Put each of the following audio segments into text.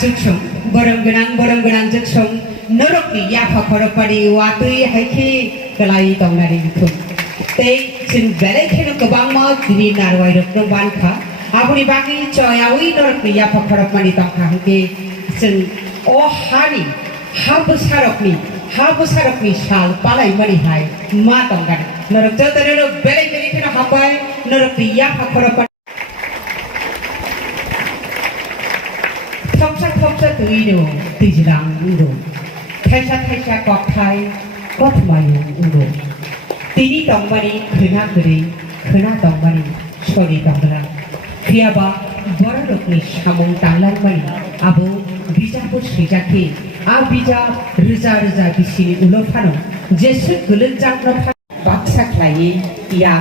जुगसं बरं गोनां जुगसं नरकनि याफा खरपानि वातै हायखे गलाय दंनानै बिखुम तै जों बेलेखेनो गोबां मा दिनै नारवाय रखनो बानखा आबुनि बागै चयावै नरकनि याफा खरपानि दंखा हांके जों अ हानि हा बोसारकनि साल पालाय मानिहाय मा दंगान नरक जतरेनो बेलेखेनो हाबाय नरकनि याफा खरपानि थपसा तुइनो दैज्लां उरो थाइसा ककथाय कथमायो उरो तिनि दंमानि खोना दंमानि सरि दंगला खियाबा बर' लोकनि सामुं दांलांमानि आबो बिजाबो सैजाखि आ बिजाब रोजा बिसिनि उलफानो जेसो गोलोंजांनो बाक्सा खालायै या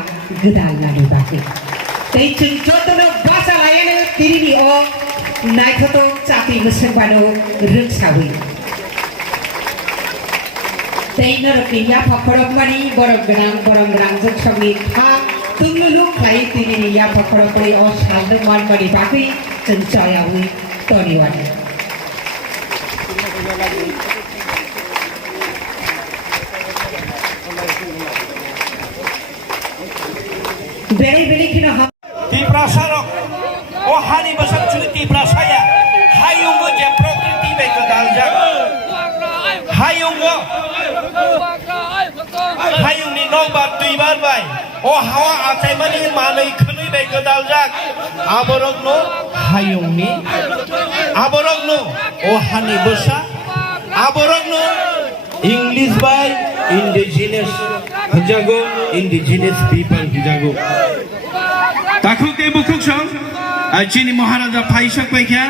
गोदान लानि बागै तै जों जतनो बासा लायानो तिरिनि अ नायखतो चाति मोसंबानो रोंसावै तै नरकनि याफा खरपानि बरं गोनां जोंनि था तुंलुलु खालाय तिरिनि याफा खरपानि अ सालदों मानमानि बागै जों चयावै तनिवानि बेले-बेलेखिनो Tiprasarok o hani basang cuti prasaya hayungo je prokriti be kedaljak hayungo hayungni nongbar duibar bai o hawa atai mani manai khului be kedaljak aborogno o hani basa aborogno English by indigenous Hajago indigenous people Hajago Takuk ke bukuk song Chini Maharaja Paisak Baikya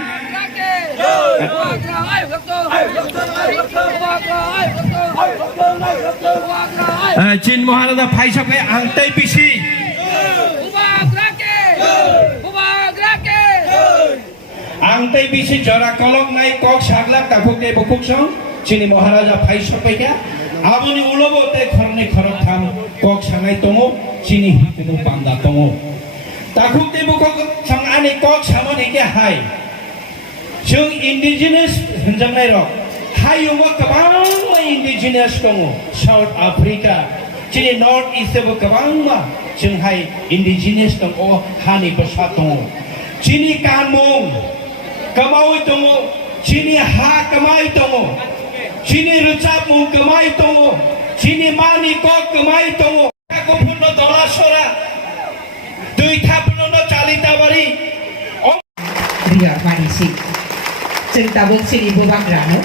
Chin Maharaja Paisak Baik Angtai Bisi Angtai Bisi Jora Kolok Nai Kok Shaglak Takuk ke bukuk song Chini Maharaja Paisak Baikya Abuni ulobo te khorne khorok tham kok sangai tongo chini hikunu panda tongo takuk te bukok sang ani kok samon ike hai chung indigenous hanjangai ro hai uwa kabang ma indigenous tongo South Africa chini North East bo kabang ma chung hai indigenous tongo hani basa tongo chini kanmong kamau tongo chini ha kamai tongo Chini rucap mu kemai tongo, chini mani kok kemai tongo. Aku puno dola sora, dui tapuno no calita bari. Ria manisi, cerita buk sini bubak rano,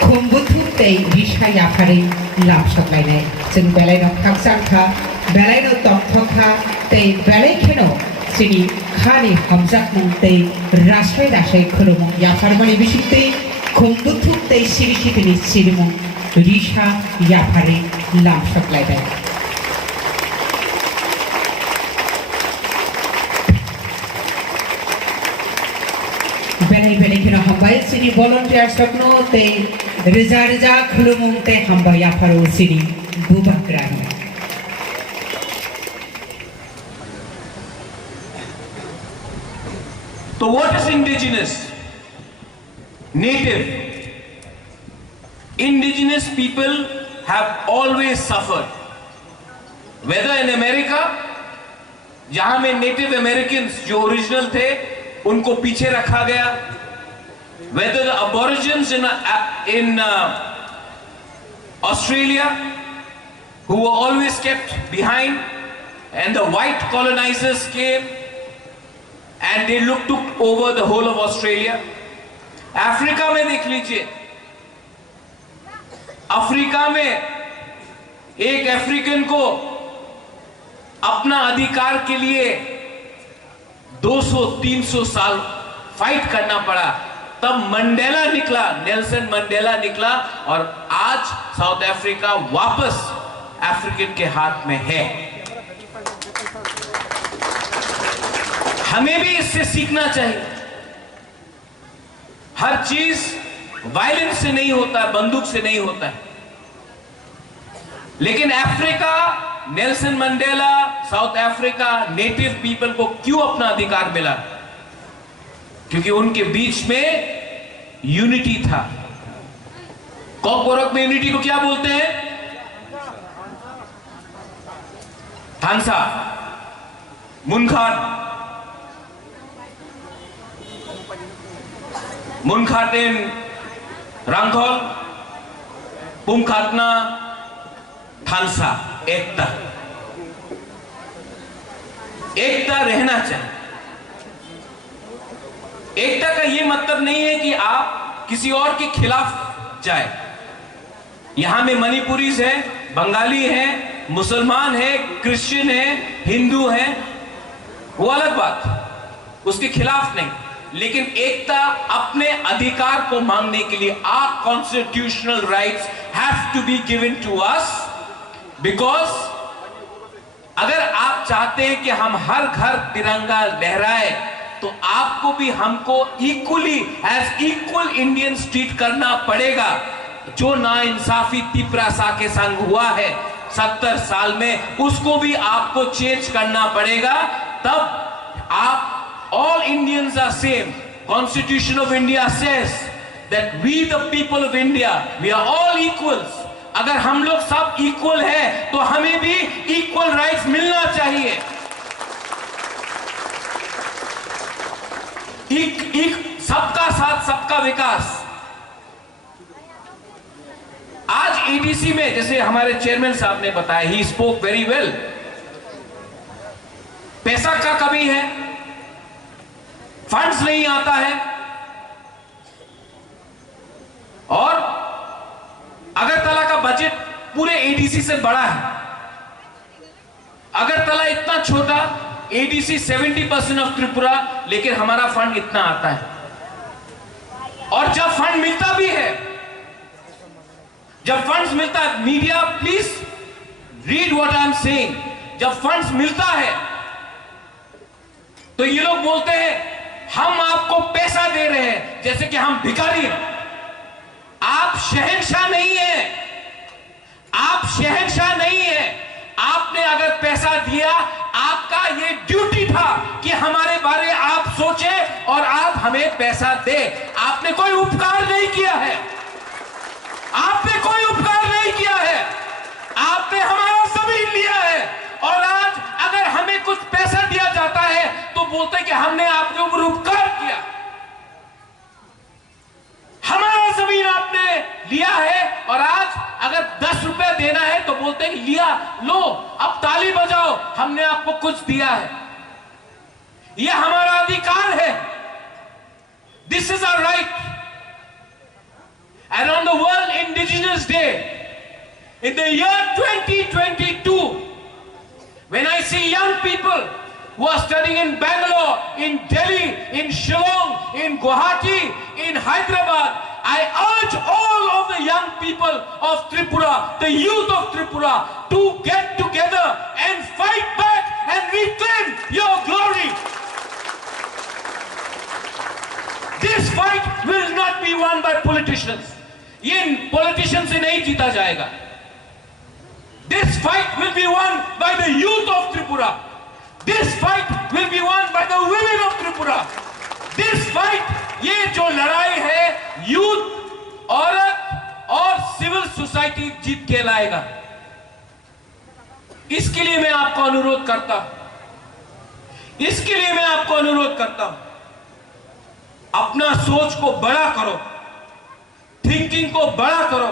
kumbutu tei risha yapari lap sokai nai. Ceng belai no kaksan ka, belai no tok ka, tei belai keno sini khani hamzak mung tei rasai kurumung yapari mani bisik tei. Kumbutu tei siri sirimu risha yapari lam supply day. Beli kena hambai sini volunteer stokno tei reza khulumung tei hambai yaparu sini bubakrani. So what is indigenous? Native. Indigenous people have always suffered. Whether in America, जहां में Native Americans जो original थे, उनको पीछे रखा गया. Whether the Aborigines in Australia, who were always kept behind, and the white colonizers came, and they took over the whole of Australia. Africa में देख लीजिए अफ्रीका में एक अफ्रीकन को अपना अधिकार के लिए 200-300 साल फाइट करना पड़ा तब मंडेला निकला नेल्सन मंडेला निकला और आज साउथ अफ्रीका वापस अफ्रीकन के हाथ में है हमें भी इससे सीखना चाहिए हर चीज वायलेंस से नहीं होता है बंदूक से नहीं होता है लेकिन Africa Nelson Mandela south Africa native people को क्यों अपना अधिकार मिला क्योंकि उनके बीच में यूनिटी था। कॉकबोरक में यूनिटी को क्या बोलते हैं? थानसा, मुनखाटेन रंगथल, पुमखातना, थानसा। एकता, एकता रहना चाहिए। एकता का यह मतलब नहीं है कि आप किसी और के खिलाफ जाए। यहां में मणिपुरीज है, बंगाली है, मुसलमान है, क्रिश्चियन है, हिंदू है, वो अलग बात, उसके खिलाफ नहीं। लेकिन एकता अपने अधिकार को मांगने के लिए, our constitutional rights have to be given to us, because अगर आप चाहते हैं कि हम हर घर तिरंगा लहराए, तो आपको भी हमको equally as equal Indians treat करना पड़ेगा। जो नाइंसाफी तिपरासा के संग हुआ है 70 साल में, उसको भी आपको चेंज करना पड़ेगा। तब आप, all Indians are same. Constitution of India says that we the people of India, we are all equals. अगर हम लोग सब इक्वल हैं, तो हमें भी इक्वल राइट्स मिलना चाहिए। सबका साथ सबका विकास। आज एडीसी में, जैसे हमारे चेयरमैन साहब ने बताया, ही स्पोक वेरी वेल, पैसा का कमी है, फंड्स नहीं आता है, और अगरतला का बजट पूरे एडीसी से बड़ा है। अगरतला इतना छोटा, एडीसी 70% ऑफ त्रिपुरा, लेकिन हमारा फंड इतना आता है। और जब फंड मिलता भी है, जब फंड्स मिलता है, media please read what I am saying, जब फंड्स मिलता है तो ये लोग बोलते हैं हम आपको पैसा दे रहे हैं, जैसे कि हम भिखारी हैं। आप शहंशाह नहीं है, आप शहंशाह नहीं है। आपने अगर पैसा दिया, आपका ये ड्यूटी था कि हमारे बारे आप सोचे और आप हमें पैसा दे। आपने कोई उपकार नहीं किया है, आपने कोई उपकार नहीं किया है, आपने हमारा जमीन लिया है। और आज अगर हमें कुछ पैसा दिया जाता है तो बोलते कि हमने आपके ऊपर उपकार किया। हमारा जमीन आपने लिया है, और आज अगर 10 रुपए देना है तो बोलते हैं लिया, लो अब ताली बजाओ, हमने आपको कुछ दिया है। यह हमारा अधिकार है। This is our right. And on the World Indigenous Day, in the year 2022, when I see young people who are studying in Bangalore, in Delhi, in Shillong, in Guwahati, in Hyderabad, I urge all of the young people of Tripura, the youth of Tripura, to get together and fight back and reclaim your glory. This fight will not be won by politicians. ये politician से नहीं जीता जाएगा। This fight will be won by the youth of Tripura. This fight will be won by the women of Tripura. This fight, ये जो लड़ाई है, youth, औरत और सिविल सोसाइटी जीत के लाएगा। इसके लिए मैं आपको अनुरोध करता हूं, इसके लिए मैं आपको अनुरोध करता हूं, अपना सोच को बड़ा करो, थिंकिंग को बड़ा करो।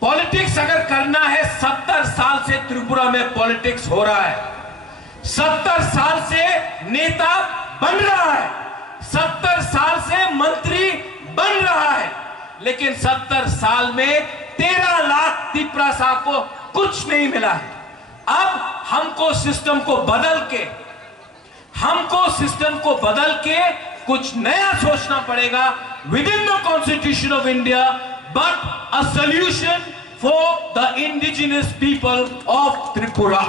पॉलिटिक्स अगर करना है, 70 साल से त्रिपुरा में पॉलिटिक्स हो रहा है, 70 साल से नेता बन रहा है, 70 साल से मंत्री बन रहा है, लेकिन 70 साल में 13 लाख तिपरासा को कुछ नहीं मिला है। अब हमको सिस्टम को बदल के कुछ नया सोचना पड़ेगा within the Constitution of India, but a solution for the indigenous people of Tripura.